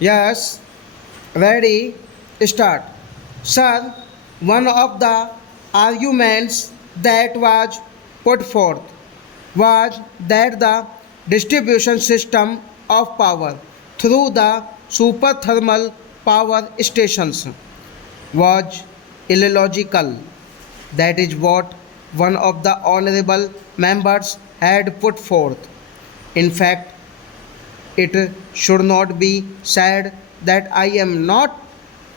Yes, ready, start. Sir, one of the arguments that was put forth was that the distribution system of power through the superthermal power stations was illogical. That is what one of the honorable members had put forth. In fact, it should not be said that I am not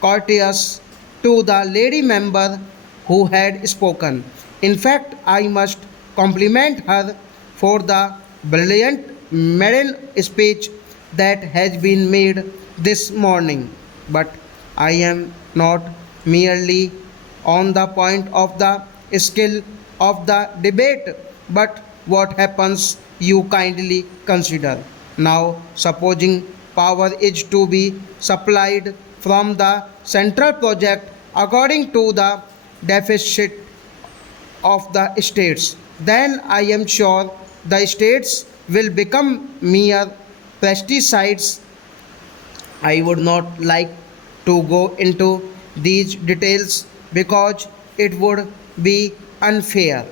courteous to the lady member who had spoken. In fact, I must compliment her for the brilliant maiden speech that has been made this morning. But I am not merely on the point of the skill of the debate, but what happens you kindly consider. Now, supposing power is to be supplied from the central project according to the deficit of the states, then I am sure the states will become mere pesticides. I would not like to go into these details because it would be unfair.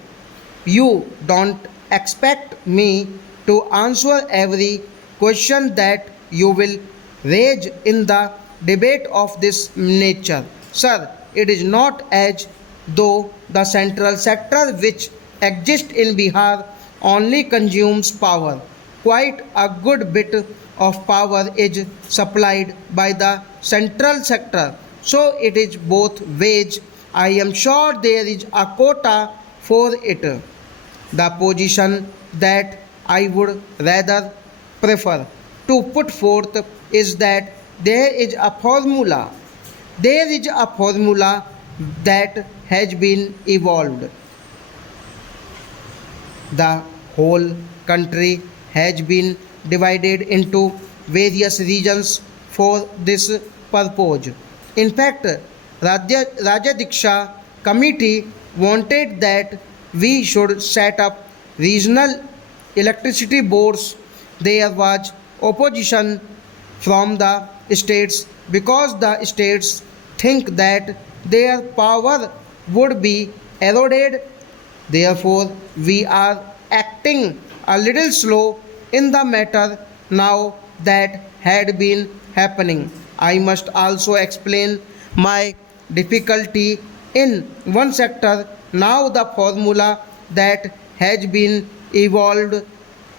You don't expect me to answer every question that you will raise in the debate of this nature. Sir, it is not as though the central sector which exists in Bihar only consumes power. Quite a good bit of power is supplied by the central sector. So it is both ways. I am sure there is a quota for it. The position that I would rather prefer to put forth is that there is a formula. There is a formula that has been evolved. The whole country has been divided into various regions for this purpose. In fact, Raja Diksha committee wanted that we should set up regional electricity boards. There was opposition from the states because the states think that their power would be eroded. Therefore, we are acting a little slow in the matter now that had been happening. I must also explain my difficulty in one sector. Now, the formula that has been evolved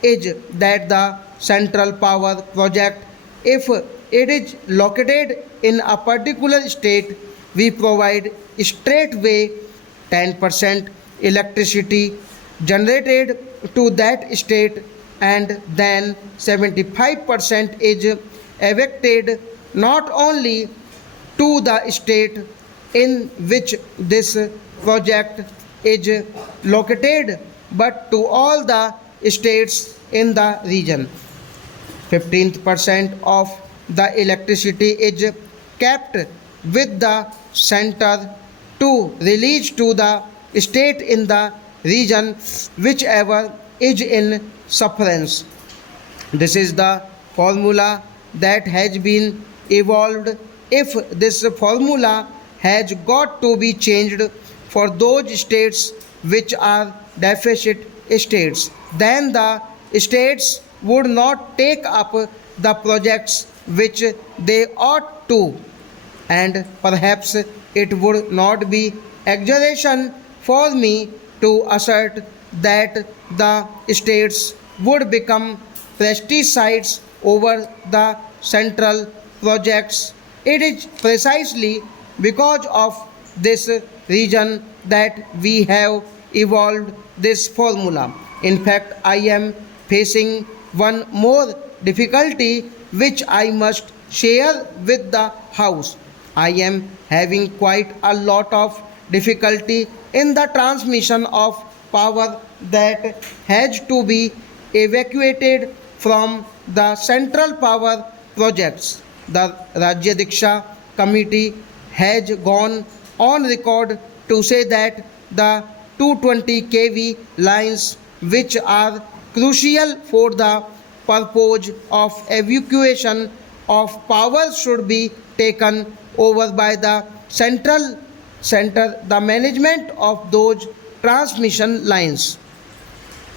is that the central power project, if it is located in a particular state, we provide straightway 10% electricity generated to that state, and then 75% is evicted not only to the state in which this project is located but to all the states in the region. 15% of the electricity is kept with the center to release to the state in the region whichever is in sufferance. This is the formula that has been evolved. If this formula has got to be changed for those states which are deficit states, then the states would not take up the projects which they ought to, and perhaps it would not be exaggeration for me to assert that the states would become pesticides over the central projects. It is precisely because of this reason that we have evolved this formula. In fact, I am facing one more difficulty which I must share with the House. I am having quite a lot of difficulty in the transmission of power that has to be evacuated from the central power projects. The Rajya Diksha committee has gone on record to say that the 220 kV lines which are crucial for the purpose of evacuation of power should be taken over by the center, the management of those transmission lines.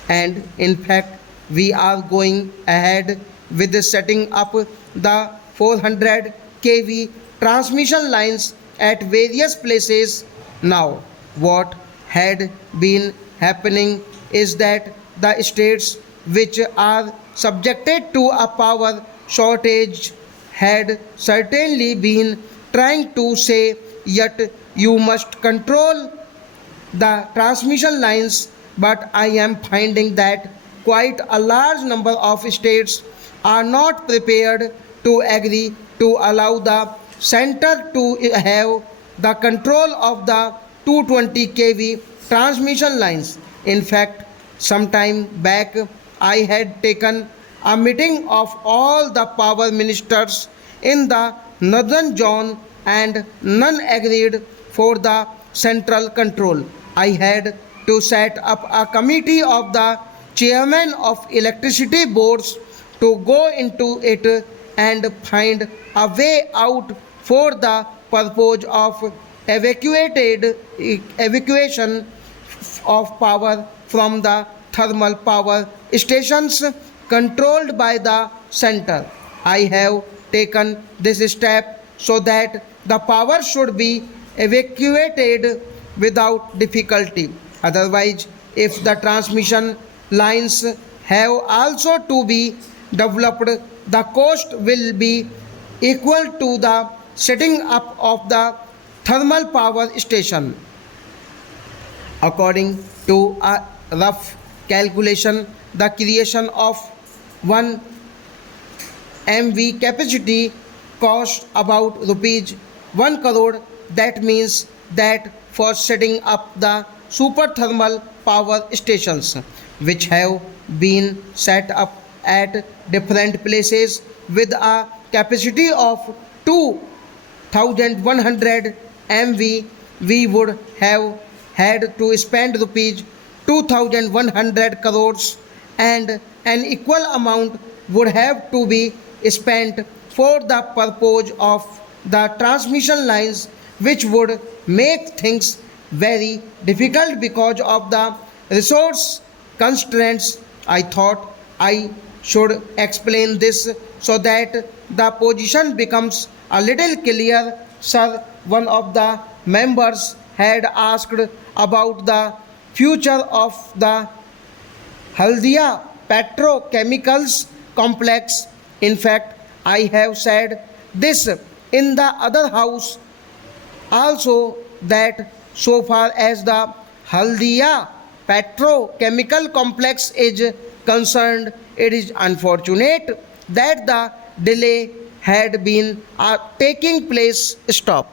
And in fact, we are going ahead with the setting up the 400 kV transmission lines at various places now. What had been happening is that the states which are subjected to a power shortage had certainly been trying to say, yet you must control the transmission lines, but I am finding that quite a large number of states are not prepared to agree to allow the center to have the control of the 220 kV transmission lines. In fact, some time back I had taken a meeting of all the power ministers in the northern zone and none agreed for the central control. I had to set up a committee of the chairman of electricity boards to go into it and find a way out for the purpose of evacuation of power from the thermal power stations controlled by the center. I have taken this step so that the power should be evacuated without difficulty. Otherwise, if the transmission lines have also to be developed, the cost will be equal to the setting up of the thermal power station. According to a rough calculation, the creation of 1 MV capacity costs about rupees 1 crore. That means that for setting up the super thermal power stations, which have been set up at different places with a capacity of 2100 MV, we would have had to spend rupees 2100 crores, and an equal amount would have to be spent for the purpose of the transmission lines, which would make things very difficult because of the resource constraints. I thought I should explain this so that the position becomes a little clear. Sir, one of the members had asked about the future of the Haldia petrochemicals complex. In fact, I have said this in the other house also, that so far as the Haldia petrochemical complex is concerned, it is unfortunate that the delay had been taking place. Stop.